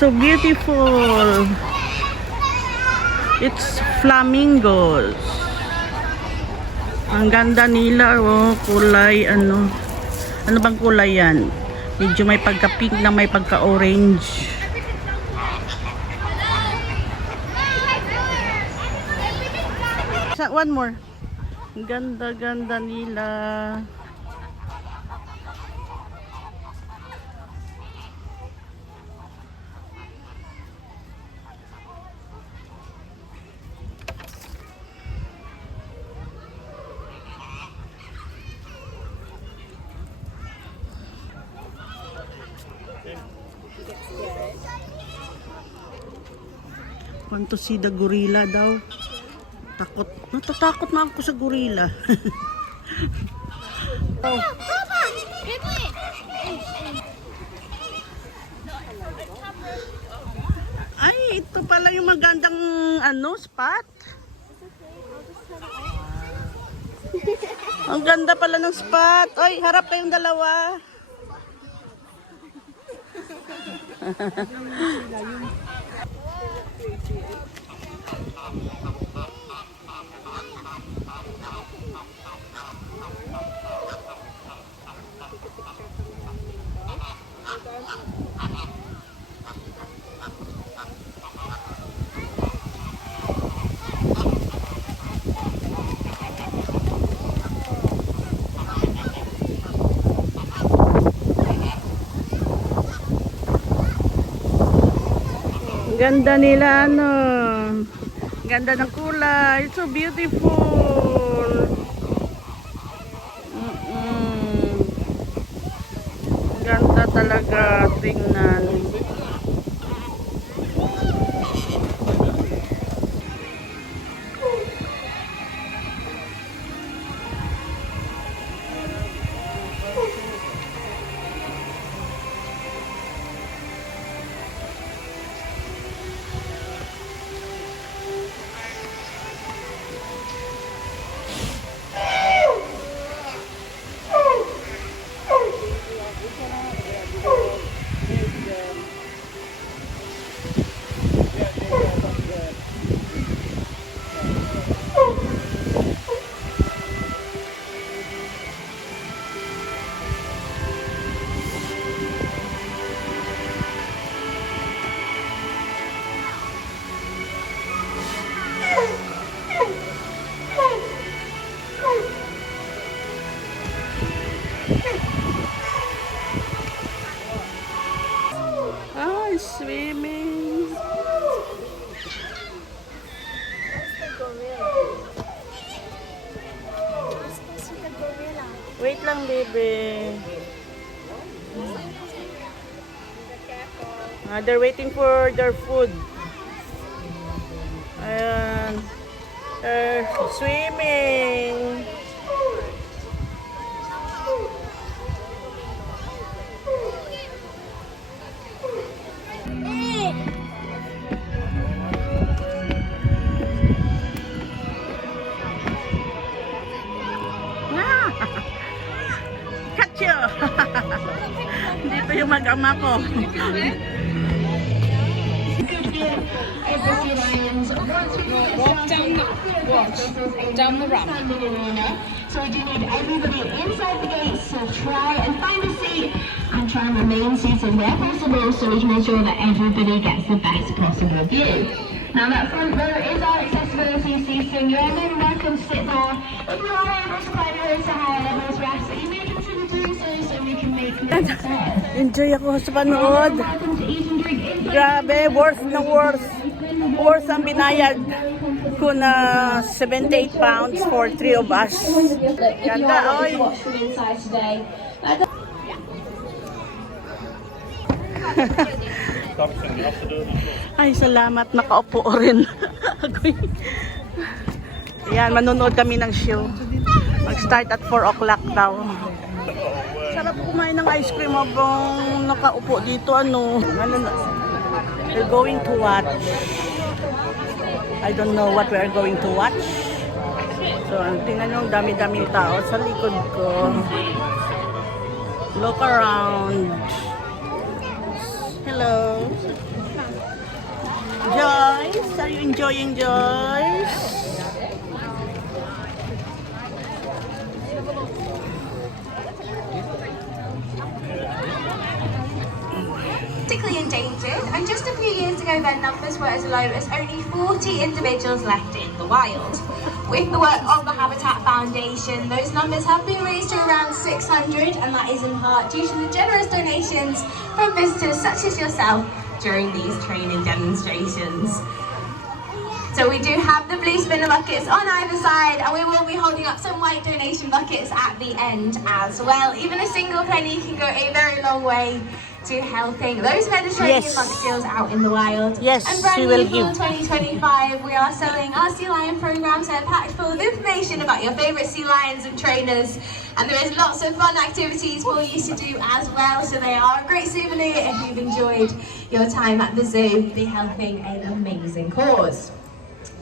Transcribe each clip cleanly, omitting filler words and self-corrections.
so beautiful. It's flamingos. Ang ganda nila, oh, kulay, ano bang kulay yan? Medyo may pagka-pink na may pagka-orange. One more. Ang ganda-ganda nila. Want to see the gorilla daw. Natatakot na ako sa gorilla. Oh. Ay, ito pala yung magandang spot. Ang ganda pala ng spot. Ay, harap kayong dalawa. Ganda nila, ganda ng kulay. It's so beautiful. Ganda talaga tingnan. Swimming. Wait lang, baby. They're waiting for their food. Ayan. They're swimming. Dito yung mag-ama ko. Down the ramp. So we do need everybody inside the gates to try and find a seat and try and remain seated where possible so we can ensure that everybody gets the best possible view. Now that front row is our accessibility seating. You're more than welcome to sit there. If you are able to climb over to higher levels rest, you may consider doing so we can make it there. Enjoy ako sa panood. Grabe, worth na worth. Worth ang binayad ko na 78 pounds for 3 of us. Ganda, oy. Ay, salamat. Nakaupo rin. Yan, manonood kami ng show. Mag-start at 4 o'clock daw. Sarap kumain ng ice cream habang nakaupo dito. We're going to watch. I don't know what we are going to watch. So, tingnan nyo ang dami-daming tao sa likod ko. Look around. Hello. Enjoy, enjoy. Critically endangered, and just a few years ago their numbers were as low as only 40 individuals left in the wild. With the work of the Habitat Foundation, those numbers have been raised to around 600, and that is in part due to the generous donations from visitors such as yourself during these training demonstrations. So we do have the blue spinner buckets on either side, and we will be holding up some white donation buckets at the end as well. Even a single penny can go a very long way to helping those Mediterranean Yes. monk seals out in the wild. Yes, and brand she will new for give. 2025, we are selling our Sea Lion programs. They're packed full of information about your favourite sea lions and trainers, and there is lots of fun activities for you to do as well. So they are a great souvenir if you've enjoyed your time at the zoo, be helping an amazing cause.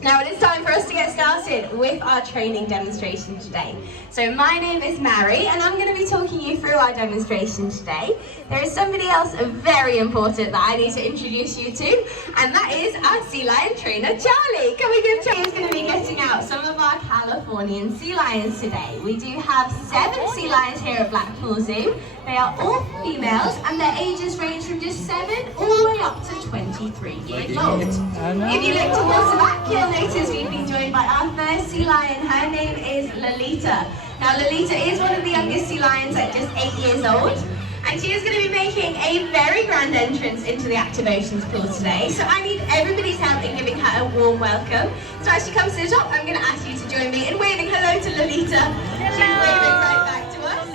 Now it is time for us to get started with our training demonstration today. So my name is Mary, and I'm going to be talking you through our demonstration today. There is somebody else very important that I need to introduce you to, and that is our sea lion trainer, Charlie. Can we give Charlie? He's going to be getting out some of our Californian sea lions today. We do have 7 sea lions here at Blackpool Zoo. They are all females, and their ages range from just 7 all the way up to 23 years old. If you look towards the back, you'll notice we've been joined by our first sea lion. Her name is Lolita. Now Lolita is one of the youngest sea lions at just 8 years old, and she is going to be making a very grand entrance into the activations pool today. So I need everybody's help in giving her a warm welcome. So as she comes to the top, I'm going to ask you to join me in waving hello to Lolita. She's waving right back to us.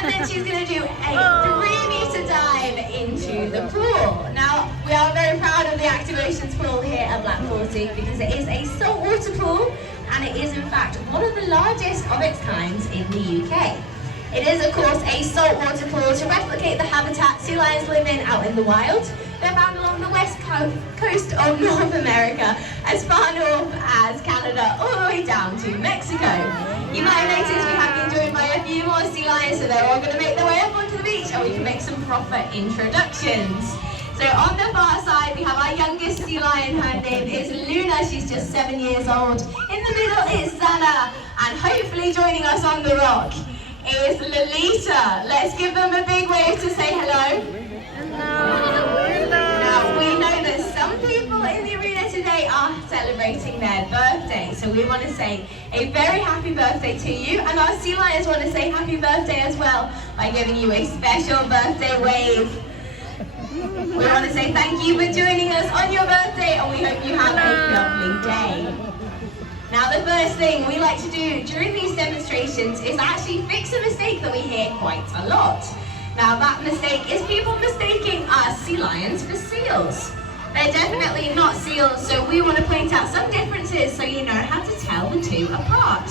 And then she's going to do a 3-meter dive into the pool. Now, we are very proud of the activations pool here at Blackpool Zoo because it is a saltwater pool, and it is in fact one of the largest of its kind in the UK. It is of course a saltwater pool to replicate the habitat sea lions live in out in the wild. They're found along the west coast of North America, as far north as Canada, all the way down to Mexico. You might have noticed we have been joined by a few more sea lions, so they're all going to make their way up onto the beach, and we can make some proper introductions. So on the far side, we have our youngest sea lion. Her name is Luna. She's just 7 years old. In the middle is Zana, and hopefully joining us on the rock is Lolita. Let's give them a big wave to say hello. Now, we know that some people in the arena today are celebrating their birthday, so we want to say a very happy birthday to you, and our sea lions want to say happy birthday as well by giving you a special birthday wave. We want to say thank you for joining us on your birthday, and we hope you have a lovely day. Now the first thing we like to do during these demonstrations is actually fix a mistake that we hear quite a lot. Now that mistake is people mistaking our sea lions for seals. They're definitely not seals, so we want to point out some differences so you know how to tell the two apart.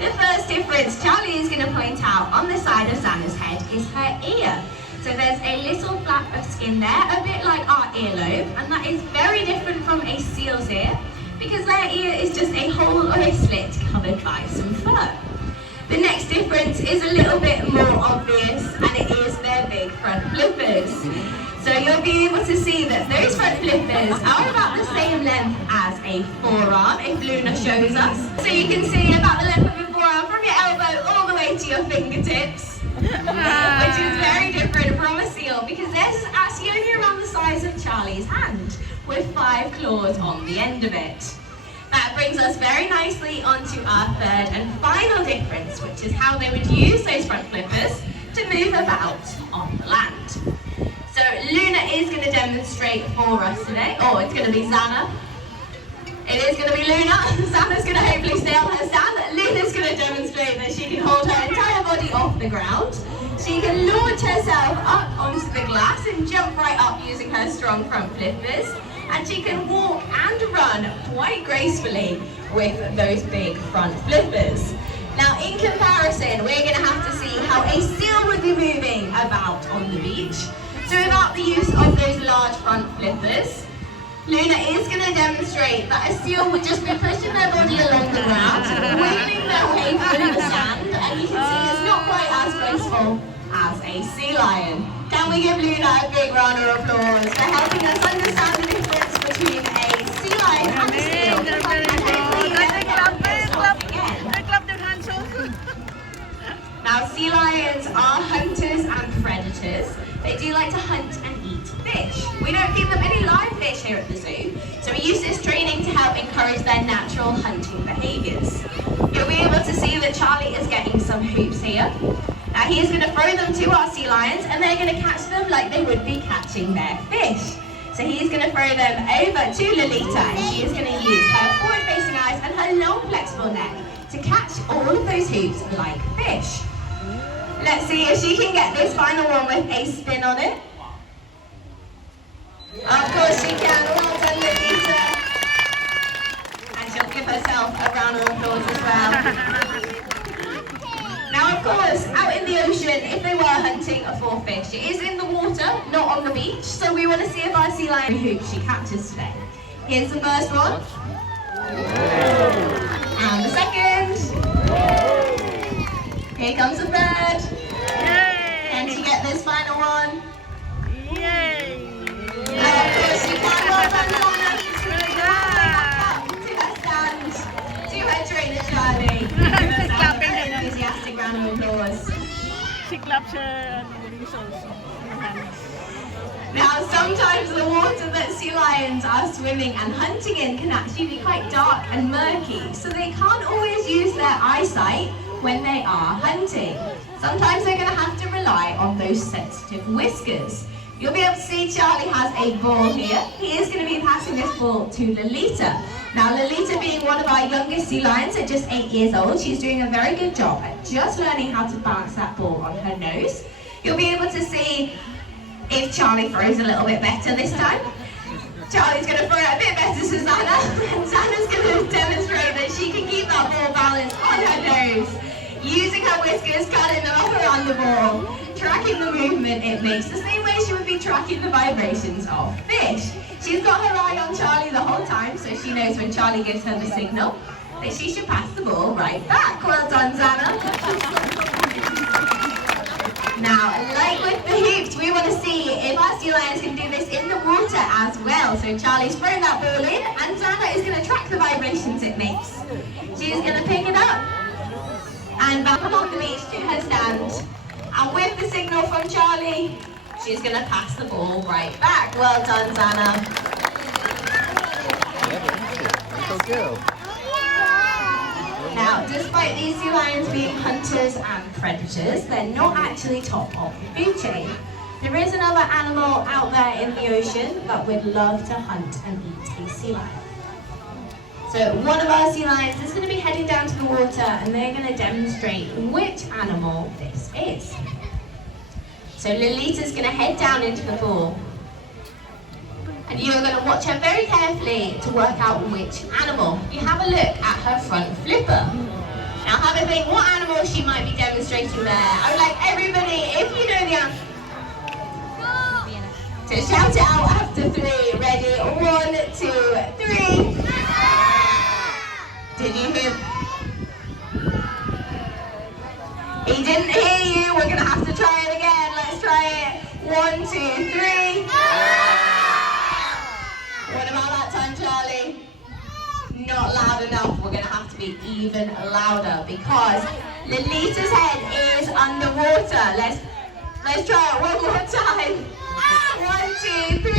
The first difference Charlie is going to point out on the side of Xana's head is her ear. So there's a little flap of skin there, a bit like our earlobe, and that is very different from a seal's ear, because their ear is just a hole or a slit covered by some fur. The next difference is a little bit more obvious, and it is their big front flippers. So you'll be able to see that those front flippers are about the same length as a forearm, if Luna shows us. So you can see about the length of your forearm from your elbow all the way to your fingertips. Which is very different from a seal, because theirs is actually only around the size of Charlie's hand, with 5 claws on the end of it. That brings us very nicely onto our third and final difference, which is how they would use those front flippers to move about on the land. So Luna is going to demonstrate for us today. Oh, it's going to be Xana. It is going to be Luna. Xana's going to hopefully stay on her stand. Luna's going to demonstrate that she can hold her entire body off the ground. She can launch herself up onto the glass and jump right up using her strong front flippers. And she can walk and run quite gracefully with those big front flippers. Now in comparison, we're going to have to see how a seal would be moving about on the beach. So without the use of those large front flippers, Luna is going to demonstrate that a seal would just be pushing their body along the ground, wiggling their way through the sand, and you can see it's not quite as graceful as a sea lion. Can we give Luna a big round of applause for helping us understand the difference between a sea lion traditional hunting behaviours. You'll be able to see that Charlie is getting some hoops here. Now he is going to throw them to our sea lions and they're going to catch them like they would be catching their fish. So he's going to throw them over to Lolita and she is going to use her forward-facing eyes and her long flexible neck to catch all of those hoops like fish. Let's see if she can get this final one with a spin on it. Of course she can. Well done, Lolita. And she'll give herself a round of applause as well. Now, of course, out in the ocean, if they were hunting for fish, it is in the water, not on the beach. So we want to see if our sea lion hoop she catches today. Here's the first one. And the second. Here comes the third. Can she get this final one? Of course she can. Well done, Donna. To her stand. To her trainer, Charlie. Enthusiastic round of applause. She claps her resources. Now, sometimes the water that sea lions are swimming and hunting in can actually be quite dark and murky, so they can't always use their eyesight when they are hunting. Sometimes they're going to have to rely on those sensitive whiskers. You'll be able to see Charlie has a ball here. He is going to be passing this ball to Lolita. Now, Lolita being one of our youngest sea lions at just 8 years old, she's doing a very good job at just learning how to balance that ball on her nose. You'll be able to see if Charlie throws a little bit better this time. Charlie's going to throw it a bit better to Zana, and Zana's going to demonstrate that she can keep that ball balanced on her nose, using her whiskers, cutting them up around the ball, tracking the movement it makes, the same way she would be tracking the vibrations of fish. She's got her eye on Charlie the whole time, so she knows when Charlie gives her the signal that she should pass the ball right back. Well done, Zana. Now, like with the hoops, we want to see if our sea lions can do this in the water as well. So Charlie's thrown that ball in, and Zana is going to track the vibrations it makes. She's going to pick it up and back along the beach to her stand. And with the signal from Charlie, she's going to pass the ball right back. Well done, Zana. Now, despite these sea lions being hunters and predators, they're not actually top of the food chain. There is another animal out there in the ocean that would love to hunt and eat a sea lion. So one of our sea lions is going to be heading down to the water and they're going to demonstrate which animal this is. So Lolita's going to head down into the pool. And you're going to watch her very carefully to work out which animal. You have a look at her front flipper. Now have a think what animal she might be demonstrating there. I would like everybody, if you know the answer, to shout it out after 3. Ready? 1, 2, 3. Did you hear? He didn't hear you. We're going to have to try it again. Let's try it. 1, 2, 3. What about that time, Charlie? Not loud enough. We're going to have to be even louder because Lolita's head is underwater. Let's try it one more time. 1, 2, 3.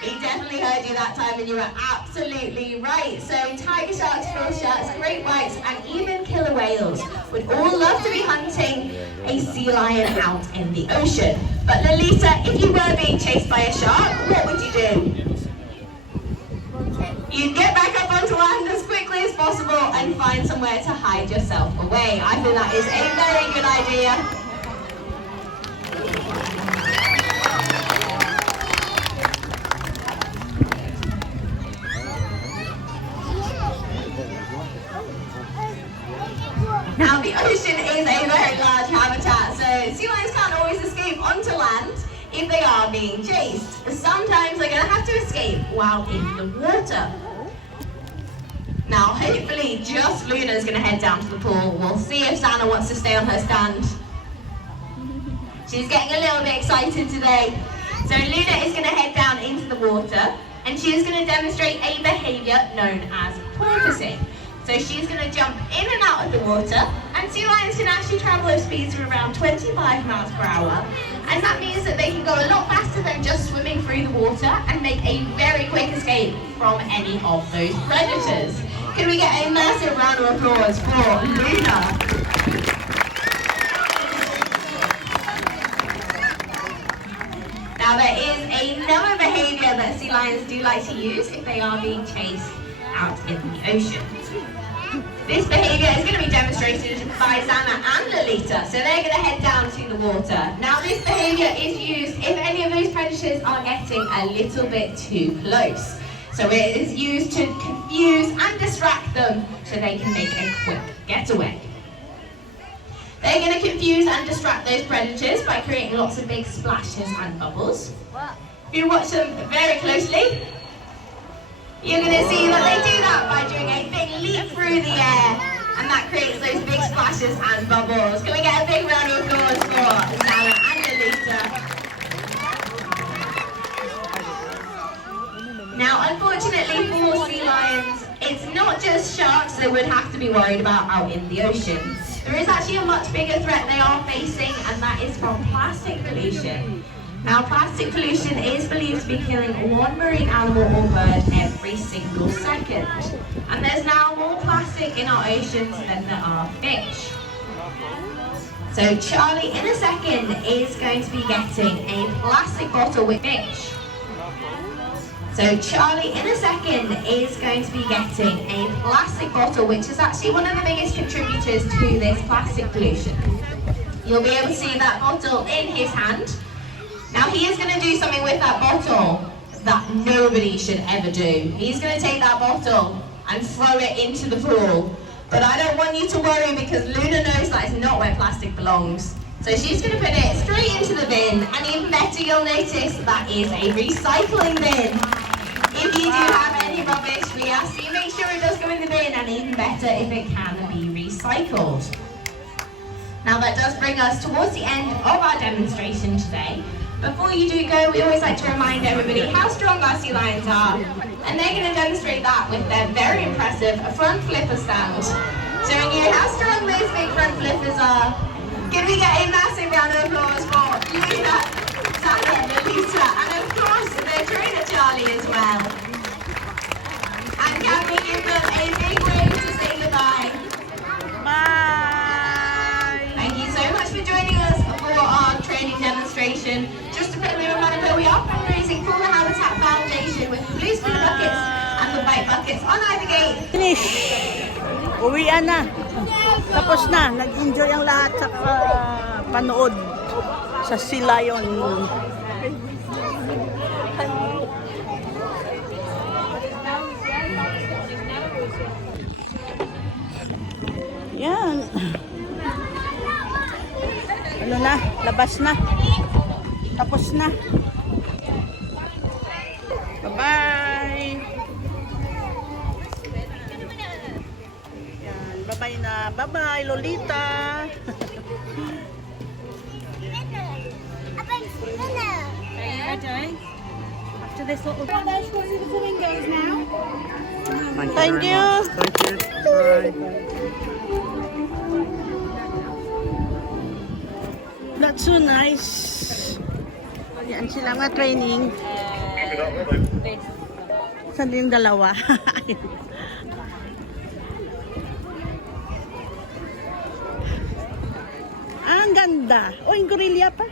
He definitely heard you that time and you were absolutely right. So tiger sharks, pearl sharks, great whites and even killer whales would all love to be hunting a sea lion out in the ocean. But Lolita, if you were being chased by a shark, what would you do? You'd get back up onto land as quickly as possible and find somewhere to hide yourself away. I think that is a very good idea. Now the ocean is a very large habitat, so sea lions can't always escape onto land if they are being chased. Sometimes they're going to have to escape while in the water. Now hopefully just Luna's going to head down to the pool. We'll see if Zana wants to stay on her stand. She's getting a little bit excited today. So Luna is going to head down into the water and she is going to demonstrate a behaviour known as porpoising. So she's going to jump in and out of the water, and sea lions can actually travel at speeds of around 25 miles per hour. and that means that they can go a lot faster than just swimming through the water and make a very quick escape from any of those predators. Can we get a massive round of applause for Luna? Now there is another behaviour that sea lions do like to use if they are being chased out in the ocean. This behaviour is going to be demonstrated by Zana and Lolita, so they're going to head down to the water. Now this behaviour is used if any of those predators are getting a little bit too close. So it is used to confuse and distract them so they can make a quick getaway. They're going to confuse and distract those predators by creating lots of big splashes and bubbles. If you watch them very closely, you're going to see that they do that by doing a big leap through the air, and that creates those big splashes and bubbles. Can we get a big round of applause for Zana and Lolita? Now, unfortunately for sea lions, it's not just sharks they would have to be worried about out in the ocean. There is actually a much bigger threat they are facing, and that is from plastic pollution. Now, plastic pollution is believed to be killing one marine animal or bird every single second. And there's now more plastic in our oceans than there are fish. So Charlie, in a second, is going to be getting a plastic bottle with fish. So Charlie, in a second, is going to be getting a plastic bottle, which is actually one of the biggest contributors to this plastic pollution. You'll be able to see that bottle in his hand. Now he is going to do something with that bottle that nobody should ever do. He's going to take that bottle and throw it into the pool. But I don't want you to worry, because Luna knows that is not where plastic belongs. So she's going to put it straight into the bin, and even better, you'll notice that is a recycling bin. If you do have any rubbish, we ask you make sure it does go in the bin, and even better if it can be recycled. Now that does bring us towards the end of our demonstration today. Before you do go, we always like to remind everybody how strong our sea lions are, and they're going to demonstrate that with their very impressive front flipper stand. Showing you how strong those big front flippers are. Can we get a massive round of applause for Luna, Zana, Lolita, and of course their trainer Charlie as well. And can we give them a big wave to say goodbye? Bye! Thank you so much for joining us for our training demonstration. Just to quickly remind you, we are fundraising for the Habitat Foundation with the blue spoon buckets and the white buckets on either gate. Finish! Uwian na. Tapos na. Nag-enjoy ang lahat sa panood sa Sea Lion. Yan. Ano na? Labas na. Tapos na. Bye-bye. Yan. Bye-bye na. Bye-bye, Lolita. After this little... Right there, go see the flamingos now. Thank you. Thank you. Bye. That's so nice. Yan sila mga training. Saan yung dalawa? Ang ganda. O, yung gorilla pa.